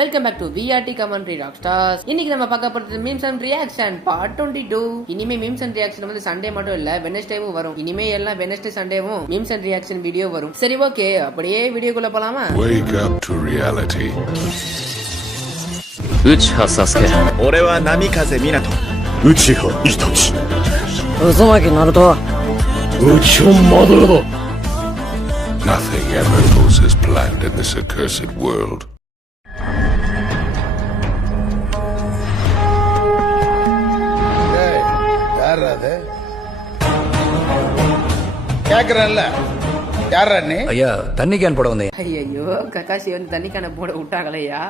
Welcome back to VRT commentary rock stars. இன்னைக்கு நம்ம பார்க்க போறது மீம்ஸ் அண்ட் ரியாக்ஷன் பார்ட் 22. இனிமே மீம்ஸ் அண்ட் ரியாக்ஷன் வந்து சண்டே மட்டும் இல்ல, வெட்னஸ்டேவும் வரும். இனிமே எல்லாம் வெட்னஸ்டே சண்டேவும் மீம்ஸ் அண்ட் ரியாக்ஷன் வீடியோ வரும். சரி, ஓகே, அப்படியே வீடியோக்குள்ள போலாமா? Wake up to reality. Uchiha Sasuke. 俺は波風湊。内葉イタチ。渦巻ナルト。内葉マドラだ。 Nothing ever goes as planned in this accursed world. யார் அது? கேக்குறல்ல, யாரா நீ? ஐயா, தண்ணி கேன் போட வந்தேன். ஐயோ, ககாஷி வந்து தண்ணி கேன போட விட்டாங்களையா?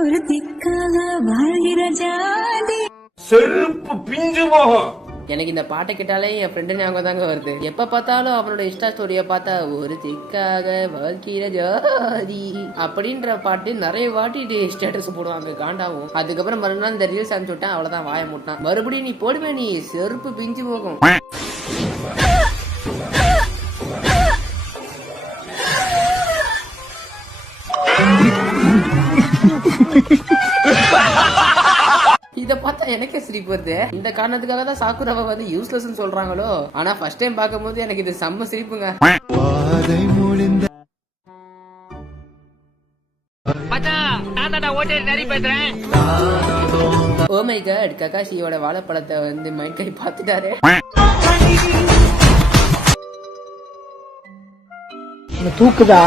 ஒரு திக்காக வாழ்கிற ஜாதி செருப்பு பிஞ்சு போகும். எனக்கு இந்த பாட்டை கேட்டாலே என் ஃப்ரெண்டு ஞாபகம் தாங்க வருது. எப்ப பார்த்தாலும் அவனோட இன்ஸ்டா ஸ்டோரிய பார்த்தா ஒரு திக்காக வாழ்க்கிற ஜாதி அப்படின்ற பாட்டு நிறைய வாட்டி ஸ்டேட்டஸ் போடுவாங்க, காண்டாவும். அதுக்கப்புறம் மறுநாள் இந்த ரீல்ஸ் அனுப்பிச்சு விட்டேன், அவ்வளவுதான், வாய முட்டான். மறுபடியும் நீ போடுவே, நீ செருப்பு பிஞ்சு போகும். இத பார்த்தா எனக்கே சிரிப்பு வருது. இந்த காரணத்துக்காக தான் சாக்குராவை வந்து யூஸ்லெஸ் சொல்றாங்களோ. ஆனா ஃபர்ஸ்ட் டைம் பார்க்கும்போது எனக்கு இது செம்ம சிரிப்புங்க. ஓ மை காட், ககாஷியோட வாழைப்பழத்தை வந்து மைண்ட் கை பார்த்துட்டாரு. தூக்குதா?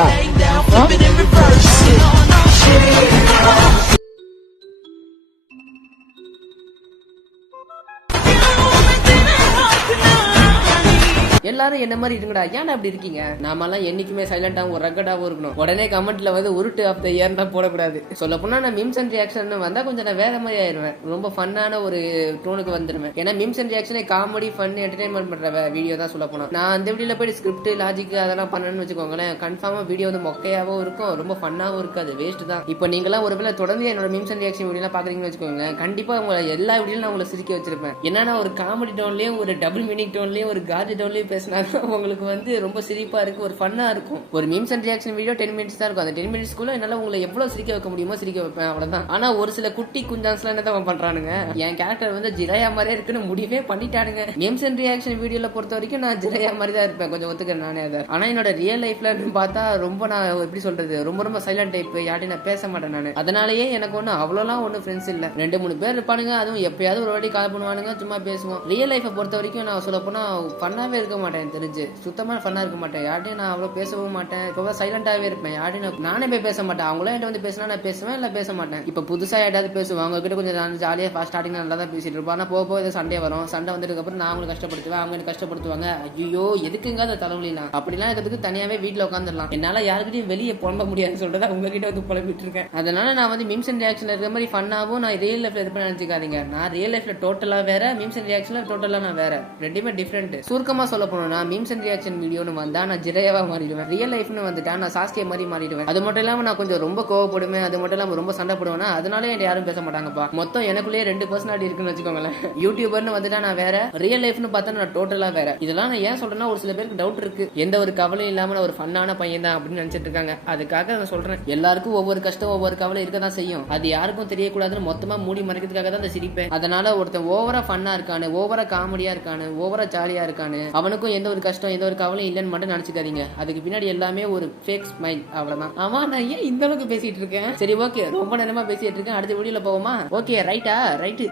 எல்லாரும் என்ன மாதிரி இருங்கடா, ஏன் அப்படி இருக்கீங்க? நாமெல்லாம் என்னைக்குமே சைலண்டாவும் ஒரு ரக்கடாவும் இருக்கணும். உடனே கமெண்ட்ல வந்து உருட்டு ஆஃப் த இயர் தான் போடக்கூடாது. சொல்ல போனா நான் மீம்ஸ் அண்ட் ரியாக்ஷன் வந்தா கொஞ்சம் நான் வேற மாதிரி ஆயிருவேன். ரொம்ப ஃபன்னான ஒரு டோனுக்கு வந்துருவேன். ஏன்னா மீம்ஸ் அண்ட் ரியாக்ஷனை காமெடி ஃபன் என்டர்டைன்மெண்ட் பண்ற வீடியோ தான் சொல்ல போனா. நான் அந்த வீடியோல போய் ஸ்கிரிப்ட் லாஜிக் அதெல்லாம் பண்ணணும்னு வச்சுக்கோங்களேன், கன்ஃபார்மா வீடியோ வந்து மொக்கையாவும் இருக்கும், ரொம்ப ஃபன்னாவும் இருக்காது, வேஸ்ட் தான். இப்போ நீங்களாம் ஒருவேளை தொடர்ந்து என்னோட மீம்ஸ் அண்ட் ரியாக்ஷன் வீடியோ பாக்குறீங்கன்னு வச்சுக்கோங்க, கண்டிப்பா உங்களை எல்லா வீடியோலும் நான் உங்களை சிரிக்க வச்சிருப்பேன். என்னன்னா ஒரு காமெடி டோன்லயும் ஒரு டபுள் மீனிங் டோன்லயும் ஒரு காஜி டோன்லயும் பேசினாங்க, உங்களுக்கு வந்து ரொம்ப சிரிப்பா இருக்கு, ஒரு ஃபன்னா இருக்கும். ஒரு memes and reaction video 10 minutes தான் இருக்கும். அந்த 10 மினிட்ஸ்க்குள்ள என்னால உங்களை எவ்வளவு சிரிக்க வைக்க முடியுமோ சிரிக்க வைப்பேன், அவ்வளவுதான். ஆனா ஒரு சில குட்டி குஞ்சான்ஸ்லாம் என்னதான் பண்றானுங்க, என் கேரக்டர் வந்து ஜிரையா மாதிரியே இருக்குன்னு முடிவே பண்ணிட்டானுங்க. மீம்ஸ் அண்ட் ரியாக்ஷன் வீடியோல பொறுத்த வரைக்கும் நான் ஜிரையா மாதிரி தான் இருப்பேன், கொஞ்சம் ஒத்துக்கிறேன் நானே அதை. ஆனா என்னோட ரியல் லைஃப்ல பார்த்தா ரொம்ப நான் எப்படி சொல்றது, ரொம்ப சைலண்ட் டைப், யார்ட்டையும் நான் பேச மாட்டேன் நானு. அதனாலயே எனக்கு ஒண்ணு அவ்வளோலாம் ஒன்னும் ஃப்ரெண்ட்ஸ் இல்ல, 2-3 பேர் இருப்பானுங்க, அதுவும் எப்பயாவது ஒரு வாட்டி கால் பண்ணுவானுங்க, சும்மா பேசுவோம். ரியல் லைஃபை பொறுத்த வரைக்கும் நான் சொல்ல போனா ஃபன்னாவே இருக்க மாட்டேன், தெரிஞ்சு சுத்தமா ஃபன்னா இருக்க மாட்டேன். யார்ட்டையும் நான் அவ்வளவு பேசவும் மாட்டேன், இப்போ சைலண்டாவே இருப்பேன். யார்ட்டையும் நானே போய் பேச மாட்டேன். அவங்களே என்கிட்ட வந்து பேசினா நான் பேசுவேன், இல்ல பேச மாட்டேன். இப்ப புதுசா யாராவது பேசுவாங்க, அவங்க கிட்ட கொஞ்சம் ஜாலியா ஸ்டார்டிங் நல்லா தான் பேசிட்டு இருப்போம். ஆனா போக ஏதோ சண்டே வரும், சண்டை வந்ததுக்கு அப்புறம் நான் அவங்களை கஷ்டப்படுத்துவேன், அவங்க எனக்கு கஷ்டப்படுத்துவாங்க. ஐயோ எதுக்குங்க அந்த தலைவலிலாம், அப்படிலாம் இருக்கிறதுக்கு தனியாவே வீட்டுல உட்காந்துடலாம். என்னால யாருக்கிட்டையும் வெளியே புலம்ப முடியாதுன்னு சொல்றதா உங்ககிட்ட வந்து புலம்பிட்டு இருக்கேன். அதனால நான் வந்து மீம்ஸ் அண்ட் ரியாக்ஷன் இருக்கிற மாதிரி ஃபன்னாவும் நான் ரியல் லைஃப்ல இருப்பேன் நினைச்சுக்காதீங்க. நான் ரியல் லைஃப்ல டோட்டலா வேற, மீம்ஸ் அண்ட் ரியாக்ஷன்ல டோட்டலா நான் வேற, ரெண்டுமே டிஃபரெண்ட். சுருக்கமா சொல்ல போனா மீம்ஸ் அண்ட் ரியாக்ஷன் வீடியோன்னு வந்தா நான் ஜிரையாவா மாறிடுவேன், ரியல் லைஃப்னு வந்துட்டா நான் சாஸ்கே மாதிரி மாறிடுவேன். அது மட்டும் இல்லாம நான் கொஞ்சம் ரொம்ப கோவப்படுவேன், அது மட்டும் இல்லாம ரொம்ப சண்டை போடுவேன். அதனால என்கிட்ட யாரும் பேச மாட்டாங்கப்பா. மொத்தம் எனக்குள்ளேயே 2 பர்சனாலிட்டி இருக்குன்னு வச்சுக்கோங்களேன். யூடியூபர்னு வந்துட்டா நான் வேற, ரியல் லைஃப்னு பார்த்தா நான் டோட்டலா வேற. இதெல்லாம் நான் ஏன் சொல்றேன்னா, ஒரு சில பேருக்கு டவுட் இருக்கு, எந்த ஒரு கவலையும் இல்லாம நான் ஒரு ஃபன்னான பையன் தான் அப்படின்னு நினைச்சிட்டு இருக்காங்க. அதுக்காக நான் சொல்றேன், எல்லாருக்கும் ஒவ்வொரு கஷ்டம் ஒவ்வொரு கவலை இருக்கதான் செய்யும். அது யாருக்கும் தெரியக்கூடாதுன்னு மொத்தமா மூடி மறைக்கிறதுக்காக தான் அந்த சிரிப்பேன். அதனால ஒருத்தன் ஓவரா ஃபன்னா இருக்கானு, ஓவரா காமெடியா இருக்கானு, ஓவரா ஜாலியா இருக்கானு, அவனுக்கும் எந்த ஒரு கஷ்டம் எந்த ஒரு கவலையும் இல்லைன்னு மட்டும் நினைச்சுக்காதீங்க. அதுக்கு பின்னாடி எல்லாமே ஒரு ஃபேக் ஸ்மைல், அவ்வளவுதான். ஆமா, நான் ஏன் இந்த அளவுக்கு பேசிட்டு இருக்கேன்? சரி, ஓகே, ரொம்ப நேரமா பேசிட்டு இருக்கேன். அடுத்த வீடியோல போவோமா? ஓகே, ரைட்டா? ரைட்.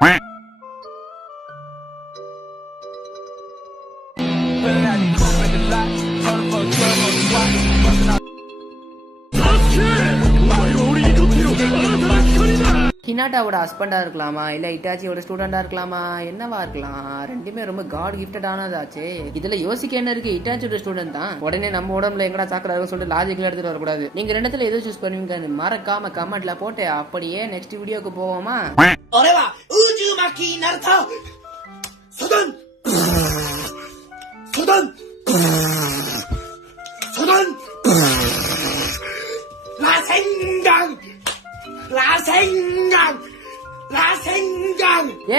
ஹினாட்டாவோட ஹஸ்பண்டா இருக்கலாமா, இல்ல இட்டாச்சியோட ஸ்டூடெண்டா இருக்கலாமா, என்னவா இருக்கலாம்? ரெண்டுமே ரொம்ப காட் கிஃப்டட் ஆனதாச்சே. இதுல யோசிக்க என்ன இருக்கு, இட்டாச்சியோட ஸ்டூடெண்ட் தான். உடனே நம்ம உடம்புல எங்கடா சாக்கடா சொல்லிட்டு லாஜிக்கல எடுத்துட்டு வரக்கூடாது. நீங்க ரெண்டுத்துல எது சூஸ் பண்ணுவீங்க மறக்காம கமெண்ட்ல போட்டு அப்படியே நெக்ஸ்ட் வீடியோக்கு போவோமா? 라생강! 라생강!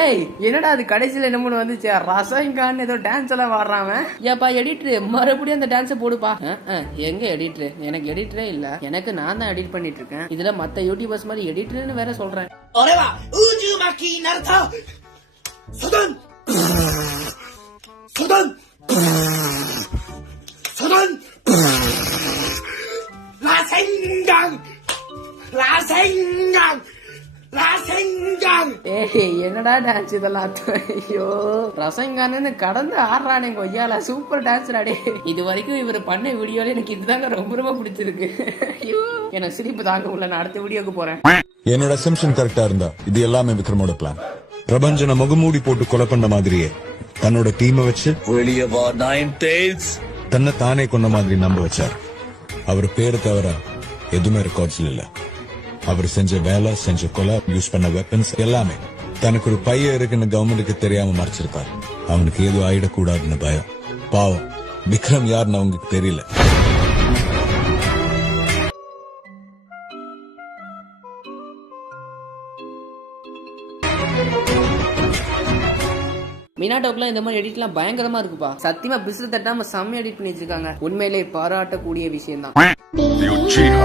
ஏய் என்னடா அது கடைசியில என்ன பண்ணு வந்துச்சு ரசங்கான்னு ஏதோ டான்ஸ் எல்லாம் வாடுறான் ஏப்பா எடிட்டர் மறுபடியும் அந்த டான்ஸ் போடுப்பா எங்க எடிட்டர் எனக்கு எடிட்டரே இல்ல எனக்கு நான் தான் எடிட் பண்ணிட்டு இருக்கேன் இதுல மத்த யூடியூபர்ஸ் மாதிரி எடிட்டர்னு வேற சொல்றேன் என்னடா டான்ஸ் இதெல்லாம் ஐயோ ரசங்கானு கடந்து ஆடுறானே கொய்யால சூப்பர் டான்ஸ் ஆடே இது வரைக்கும் இவர் பண்ண வீடியோல எனக்கு இதுதாங்க ரொம்ப ரொம்ப பிடிச்சிருக்கு ஐயோ எனக்கு சிரிப்பு தாங்க உள்ள நான் அடுத்த வீடியோக்கு போறேன் என்னோட அசம்ஷன் கரெக்டா இருந்தா இது எல்லாமே விக்ரமோட பிளான் பிரபஞ்சனை முகமூடி போட்டு கொலை பண்ண மாதிரியே தன்னோட டீமை வச்சு வெளியே வா நைன் டெய்ல்ஸ் தன்னை தானே கொண்ட மாதிரி நம்ப வச்சார் அவர் பேரை தவிர எதுவுமே ரெக்கார்ட்ஸ்ல இல்ல அவர் செஞ்ச வேலை செஞ்ச கொலை யூஸ் பண்ண வெப்பன்ஸ் எல்லாமே தனக்கு ஒரு பையன் இருக்குன்னு கவர்மெண்ட்டுக்கு தெரியாம மறைச்சிருக்காரு அவனுக்கு எதுவும் ஆயிடக்கூடாதுன்னு பயம் பாவம் விக்ரம் யாருன்னு அவங்களுக்கு தெரியல மினாட்டோக்குலாம் இந்த மாதிரி எடிட்லாம் பயங்கரமா இருக்குப்பா சத்தியமா பிசிறு தட்டாம செம்ம எடிட் பண்ணி வச்சிருக்காங்க உண்மையிலே பாராட்டக்கூடிய விஷயம் தான் The Uchiha.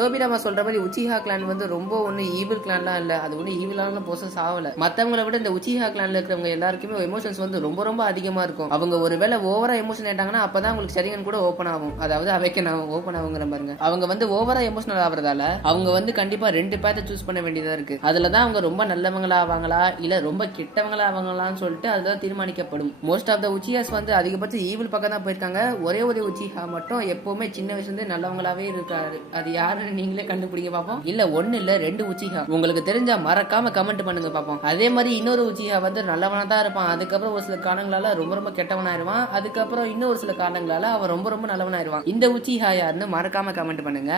டோபிராமா சொல்ற மாதிரி உச்சிஹா கிளான் வந்து ரொம்ப ஒண்ணு ஈவில் கிளான்லாம் இல்ல அது ஒண்ணு ஈவிலான போசஸ் ஆகல மத்தவங்களை விட இந்த உச்சிஹா கிளான்ல இருக்கிறவங்க எல்லாருக்குமே எமோஷன்ஸ் வந்து ரொம்ப ரொம்ப அதிகமா இருக்கும் அவங்க ஒருவேளை ஓவரா எமோஷன் ஆயிட்டாங்கன்னா அப்பதான் உங்களுக்கு சரிங்கன்னு கூட ஓப்பன் ஆகும் அதாவது அவைக்கன் ஆகும் ஓப்பன் ஆகுங்கிற பாருங்க அவங்க வந்து ஓவரா எமோஷனல் ஆகுறதால அவங்க வந்து கண்டிப்பா 2 பேத்தை சூஸ் பண்ண வேண்டியதா இருக்கு அதுலதான் அவங்க ரொம்ப நல்லவங்களா ஆவாங்களா இல்ல ரொம்ப கெட்டவங்களா ஆவாங்களான்னு சொல்லிட்டு அதுதான் தீர்மானிக்கப்படும் மோஸ்ட் ஆஃப் த உச்சிஹாஸ் வந்து அதிகபட்சம் ஈவில் பக்கம் தான் போயிருக்காங்க ஒரே ஒரு உச்சிஹா மட்டும் எப்பவுமே சின்ன வயசுல இருந்து நல்லவங்களாவே இருக்காரு அது யாருன்னு நீங்களே கண்டுபிடிங்க பாப்போம் இல்ல 1 இல்ல 2 உச்சிஹா உங்களுக்கு தெரிஞ்சா மறக்காம கமெண்ட் பண்ணுங்க பாப்போம் அதே மாதிரி இன்னொரு உச்சிஹா வந்து நல்லவனா தான் இருப்பான் அதுக்கப்புறம் ஒரு சில காரணங்களால ரொம்ப ரொம்ப கெட்டவனாயிருவான் அதுக்கப்புறம் இன்னொரு சில காரணங்களால அவன் ரொம்ப ரொம்ப நல்லவனாயிருவான் இந்த உச்சிஹா யாருன்னு மறக்காம கமெண்ட் பண்ணுங்க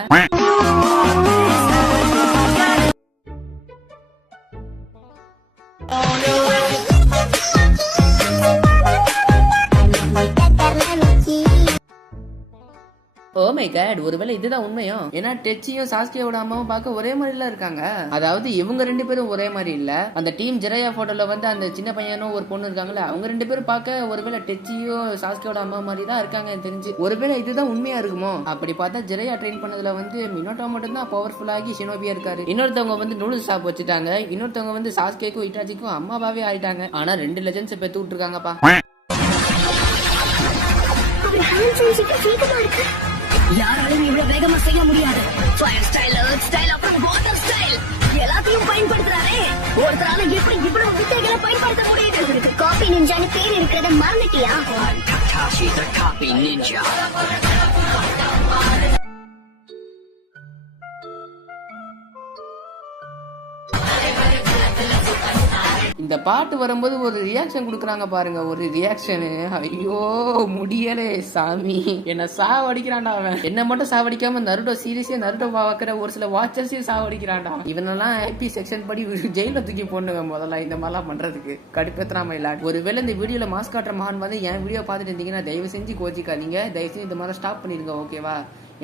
ஓ மை காட் ஒருவேளை இதுதான் உண்மையோ ஏன்னா டெச்சியும் சாஸ்கியோட அம்மாவும் பார்க்க ஒரே மாதிரில இருக்காங்க அதாவது இவங்க 2 பேரும் ஒரே மாதிரி இல்ல அந்த டீம் ஜெரையா போட்டோல வந்து அந்த சின்ன பையனும் ஒரு பொண்ணு இருக்காங்கல்ல அவங்க 2 பேரும் பார்க்க ஒருவேளை டெச்சியும் சாஸ்கியோட அம்மா மாதிரி தான் இருக்காங்க தெரிஞ்சு ஒருவேளை இதுதான் உண்மையா இருக்குமோ அப்படி பார்த்தா ஜெரையா ட்ரெயின் பண்ணதுல வந்து மினோட்டோ மட்டும் தான் பவர்ஃபுல் ஆகி ஷினோபியா இருக்காரு இன்னொருத்தவங்க வந்து நூடுல்ஸ் ஷாப் வச்சுட்டாங்க இன்னொருத்தவங்க வந்து சாஸ்கேக்கும் இட்டாச்சிக்கும் அம்மாவாவே ஆயிட்டாங்க ஆனா 2 லெஜெண்ட்ஸ் பெத்து விட்டுருக்காங்கப்பா யாராலும் இவ்வளவு வேகமா செய்ய முடியாது ஃபயர் ஸ்டைல் எர்த் ஸ்டைல் அப்புறம் வாட்டர் ஸ்டைல் எல்லாத்தையும் பயன்படுத்துறாரே ஒருத்தரால எப்படி இவ்வளவு வித்தைகளை பயன்படுத்த முடியுது காபி நிஞ்சான்னு பேர் இருக்கிறத மறந்துட்டியா காபி நிஞ்சா இந்த பாட்டு வரும்போது ஒரு ரியாக்ஷன் கொடுக்குறாங்க பாருங்க ஒரு ரியாக்ஷனு ஐயோ முடியலே சாமி என்ன சாவடிக்கிறான்டா அவன் என்ன மட்டும் சாவடிக்காம நருடோ சீரியஸா நருடோ பாக்குற ஒரு சில வாட்சர்ஸையும் சாவடிக்கிறான்டா இவனெல்லாம் ஐபி செக்ஷன் படி ஜெயில தூக்கி போடணுவேன் முதல்ல இந்த மாதிரிலாம் பண்றதுக்கு கடுப்பேத்துறாம இல்ல ஒருவேளை இந்த வீடியோல மாஸ்க் காட்டுற மகான் வந்து என் வீடியோ பார்த்துட்டு இருந்தீங்கன்னா தயவு செஞ்சு கோச்சிக்காதீங்க தயவு செஞ்சு இந்த மாதிரி ஸ்டாப் பண்ணிருங்க ஓகேவா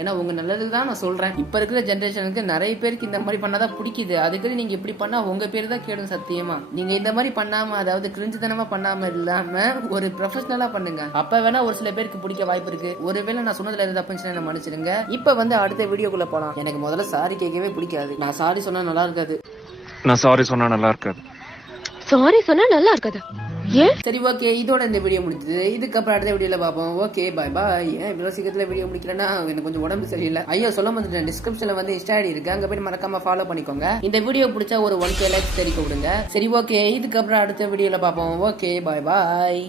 ஏன்னா உங்க நல்லதுக்கு தான் நான் சொல்றேன் இப்ப இருக்கிற ஜெனரேஷனுக்கு நிறைய பேருக்கு இந்த மாதிரி பண்ணாதான் பிடிக்குது அதுக்கு நீங்க இப்படி பண்ணா உங்க பேரு தான் கேடும் சத்தியமா நீங்க இந்த மாதிரி பண்ணாம அதாவது கிரிஞ்சுத்தனமா பண்ணாம இல்லாம ஒரு ப்ரொஃபஷனலா பண்ணுங்க அப்ப வேணா ஒரு சில பேருக்கு பிடிக்க வாய்ப்பு இருக்கு ஒருவேளை நான் சொன்னதுல எதாவது தப்புச்சுன்னா என்ன மன்னிச்சிடுங்க இப்ப வந்து அடுத்த வீடியோக்குள்ள போலாம் எனக்கு முதல்ல சாரி கேட்கவே பிடிக்காது நான் சாரி சொன்னா நல்லா இருக்காது நான் சாரி சொன்னா நல்லா இருக்காது சாரி சொன்னா நல்லா இருக்காது ஏன் சரி ஓகே இதோட இந்த வீடியோ முடிஞ்சது இதுக்கப்புறம் அடுத்த வீடியோல பார்ப்போம் ஓகே பை பாய் ஏன் இவ்வளவு சீக்கிரத்துல வீடியோ முடிக்கலன்னா எனக்கு கொஞ்சம் உடம்பு சரியில்லை ஐயோ சொல்ல வந்துட்டேன் டிஸ்கிரிப்ஷன்ல வந்து இன்ஸ்டா ஐடி இருக்கு அங்க போய் மறக்காம ஃபாலோ பண்ணிக்கோங்க இந்த வீடியோ பிடிச்சா ஒரு 1K லைக் தெரிவிக்க விடுங்க சரி ஓகே இதுக்கப்புறம் அடுத்த வீடியோல பார்ப்போம் ஓகே பை பாய்